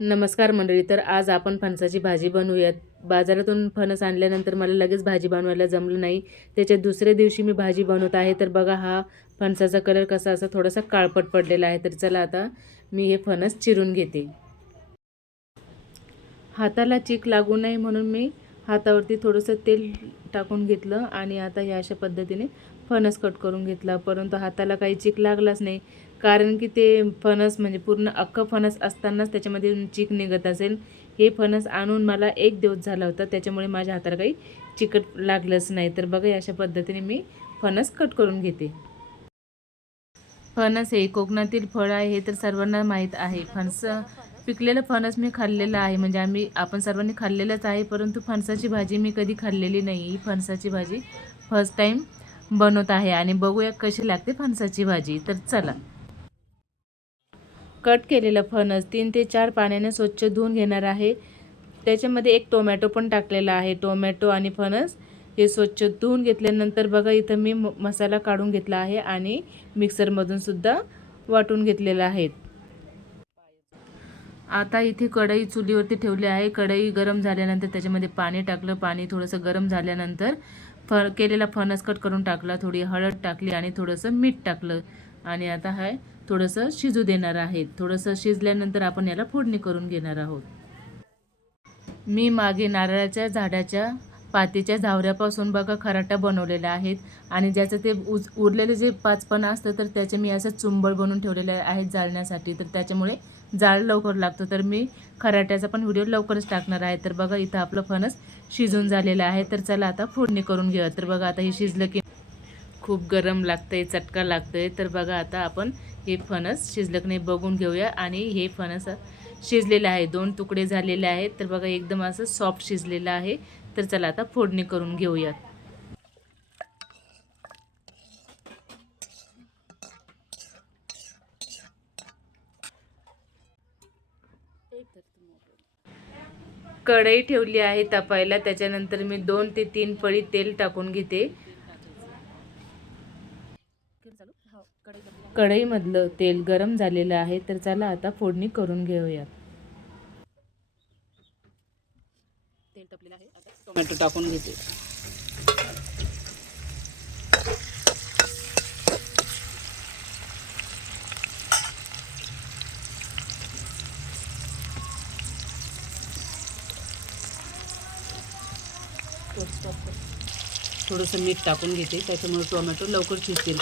नमस्कार मंडळी. तर आज आपण फणसाची भाजी बनवूयात. बाजारातून फणस आणल्यानंतर मला लगेच भाजी बनवायला जमलं नाही. त्याच्या दुसऱ्या दिवशी मी भाजी बनवत आहे. तर बघा हा फणसाचा कलर कसा असा थोडासा काळपट पडलेला आहे. तर चला आता मी हे फणस चिरून घेते. हाताला चीक लागू नये म्हणून मी हातावरती थोडंसं तेल टाकून घेतलं आणि आता ह्या अशा पद्धतीने फणस कट करून घेतला. परंतु हाताला काही चीक लागलाच नाही, कारण की ते फणस म्हणजे पूर्ण अख्खं फणस असतानाच त्याच्यामध्ये चीक निघत असेल. हे फणस आणून मला 1 दिवस झाला होता, त्याच्यामुळे माझ्या हाताला काही चिकट लागलंच नाही. तर बघा अशा पद्धतीने मी फणस कट करून घेते. फणस हे कोकणातील फळ आहे हे तर सर्वांना माहीत आहे. पिकलेलं फणस मी खाल्लेलं आहे, म्हणजे आपण सर्वांनी खाल्लेलंच आहे. परंतु फणसाची भाजी मी कधी खाल्लेली नाही. ही फणसाची भाजी फर्स्ट टाईम बनवत आहे आणि बघूया कशी लागते फणसाची भाजी. तर चला. कट केलेलं फणस 3 ते 4 पाण्याने स्वच्छ धुवून घेणार आहे. त्याच्यामध्ये एक टोमॅटो पण टाकलेला आहे. टोमॅटो आणि फणस हे स्वच्छ धुवून घेतल्यानंतर बघा इथं मी मसाला काढून घेतला आहे आणि मिक्सरमधून सुद्धा वाटून घेतलेला आहे. आता इथे कढई चुलीवरती ठेवली आहे. कढई गरम झाल्यानंतर त्याच्यामध्ये पाणी टाकलं. पाणी थोडंसं गरम झाल्यानंतर केलेला फणस कट करून टाकला. थोडी हळद टाकली आणि थोडंसं मीठ टाकलं आणि आता हे थोडंसं शिजू देणार आहे. थोडंसं शिजल्यानंतर आपण याला फोडणी करून घेणार आहोत. मी मागे नारळाच्या झाडाच्या पातीच्या झावऱ्यापासून बघा खराटा बनवलेला आहेत आणि ज्याचं ते उरलेलं जे पाचपणं असतं तर त्याचे मी असं चुंबळ बनवून ठेवलेले आहेत जाळण्यासाठी. तर त्याच्यामुळे जाळ लवकर लागतो. तर मी खराट्याचा पण व्हिडिओ लवकरच टाकणार आहे. तर बघा इथं आपलं फणस शिजून झालेलं आहे. तर चला आता फोडणी करून घेऊया. तर बघा आता हे शिजलं की खूप गरम लागतंय, चटका लागतंय. तर बघा आता आपण हे फणस शिजलं की नाही बघून घेऊया आणि हे फणस शिजलेलं आहे. 2 तुकडे झालेले आहेत. तर बघा एकदम असं सॉफ्ट शिजलेलं आहे. तर चला आता फोडणी करून घेऊयात. कढई ठेवली आहे तापायला. त्याच्यानंतर मी 2 ते 3 पळी तेल टाकून घेते. कढईमधलं तेल गरम झालेलं आहे. तर चला आता फोडणी करून घेऊयात. तेल तापलेलं आहे. आता टोमॅटो टाकून घेते. थोडंसं मीठ टाकून घेते, त्याच्यामुळे टोमॅटो लवकर शिजतील.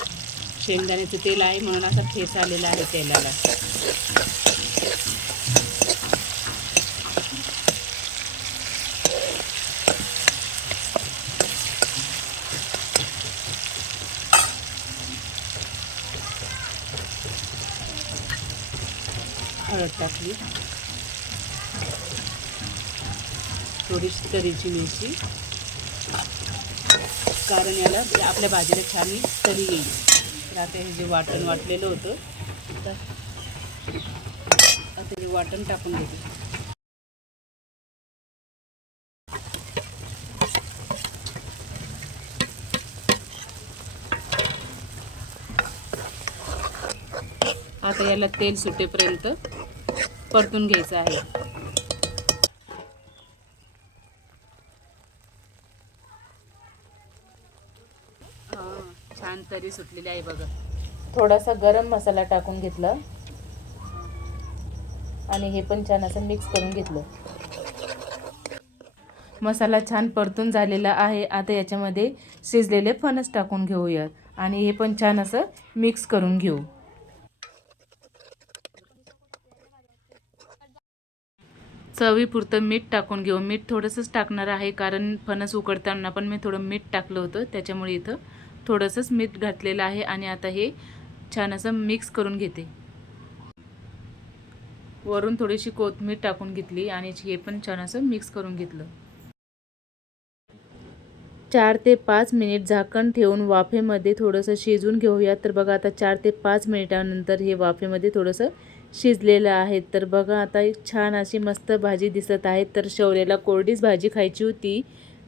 शेंगदाण्याचं तेल आहे म्हणून असा ठेस आलेला आहे तेलाला. हळद टाकली, थोडीशी तरीची मिरची, कारण याला आपल्या भाजीला छान तरी येईल. तर आता हे जे वाटण वाटलेलं होतं आता हे वाटण टाकून घेते. आता याला तेल सुटेपर्यंत परतून घ्यायचं आहे. छान तरी सुटलेली आहे बघा. थोडासा गरम मसाला टाकून घेतला आणि हे पण छान असं मिक्स करून घेतलं. मसाला छान परतून झालेला आहे. आता याच्यामध्ये शिजलेले फणस टाकून घेऊयात आणि हे पण छान असं मिक्स करून घेऊ. चवीपुरतं मीठ टाकून घेऊ. मीठ थोडंसंच टाकणार आहे, कारण फणस उकडताना पण मी थोडं मीठ टाकलं होतं, त्याच्यामुळे इथं थोडंसंच मीठ घातलेलं आहे आणि आता हे छान असं मिक्स करून घेते. वरून थोडीशी कोथिंबीर टाकून घेतली आणि हे पण छान असं मिक्स करून घेतलं. 4 ते 5 मिनिट झाकण ठेवून वाफेमध्ये थोडंसं शिजवून घेऊया. तर बघा आता 4 ते 5 मिनिटानंतर हे वाफेमध्ये थोडंसं शिजलेलं आहे. तर बघा आता एक छान अशी मस्त भाजी दिसत आहे. तर शौर्याला कोरडीच भाजी खायची होती,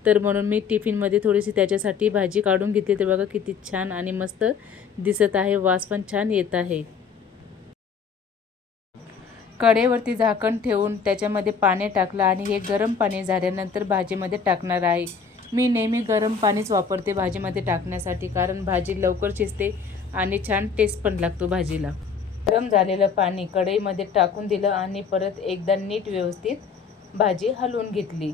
तर म्हणून मी टिफिनमध्ये थोडीशी त्याच्यासाठी भाजी काढून घेतली. तर बघा किती छान आणि मस्त दिसत आहे. वास पण छान येत आहे. कढईवरती झाकण ठेवून त्याच्यामध्ये पाणी टाकलं आणि हे गरम पाणी झाल्यानंतर भाजीमध्ये टाकणार आहे. मी नेहमी गरम पाणीच वापरते भाजीमध्ये टाकण्यासाठी, कारण भाजी लवकर शिजते आणि छान टेस्ट पण लागतो भाजीला. गरम झालेलं पाणी कढईमध्ये टाकून दिलं आणि परत एकदा नीट व्यवस्थित भाजी हलवून घेतली.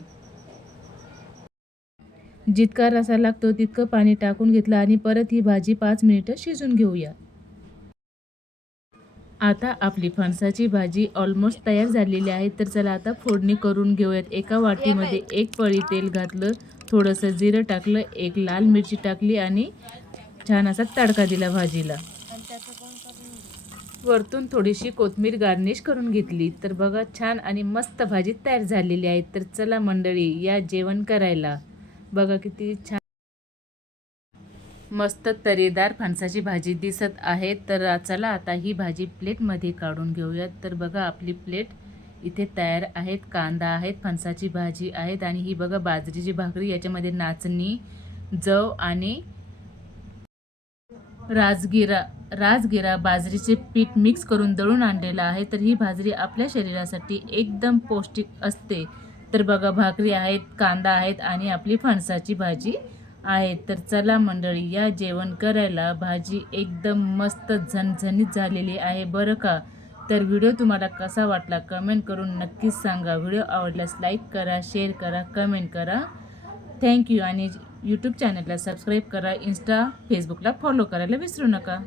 जितका रसा लागतो तितकं पाणी टाकून घेतलं आणि परत ही भाजी 5 मिनिटं शिजून घेऊया. आता आपली फणसाची भाजी ऑलमोस्ट तयार झालेली आहे. तर चला आता फोडणी करून घेऊयात. एका वाटीमध्ये 1 पळी तेल घातलं, थोडंसं जिरं टाकलं, 1 लाल मिरची टाकली आणि छान असा तडका दिला भाजीला. वरतून थोडीशी कोथिंबीर गार्निश करून घेतली. तर बघा छान आणि मस्त भाजी तयार झालेली आहे. तर चला मंडळी, या जेवण करायला. बघा किती छान मस्त तर्रीदार फणसाची भाजी दिसत आहे. तर चला आता ही भाजी प्लेटमध्ये काढून घेऊयात. तर बघा आपली प्लेट इथे तयार आहेत. कांदा आहेत, फणसाची भाजी आहेत आणि ही बघा बाजरीची भाकरी, याच्यामध्ये नाचणी, जव आणि राजगिरा बाजरीचे पीठ मिक्स करून दळून आणलेलं आहे. तर ही भाजी आपल्या शरीरासाठी एकदम पौष्टिक असते. तर बघा भाकरी आहेत, कांदा आहेत आणि आपली फणसाची भाजी आहे. तर चला मंडळी, या जेवण करायला. भाजी एकदम मस्त झणझणीत झालेली आहे बरं का. तर व्हिडिओ तुम्हाला कसा वाटला कमेंट करून नक्कीच सांगा. व्हिडिओ आवडल्यास लाईक करा, शेअर करा, कमेंट करा. थँक्यू. आणि यूट्यूब चॅनलला सबस्क्राईब करा, इंस्टा फेसबुकला फॉलो करायला विसरू नका.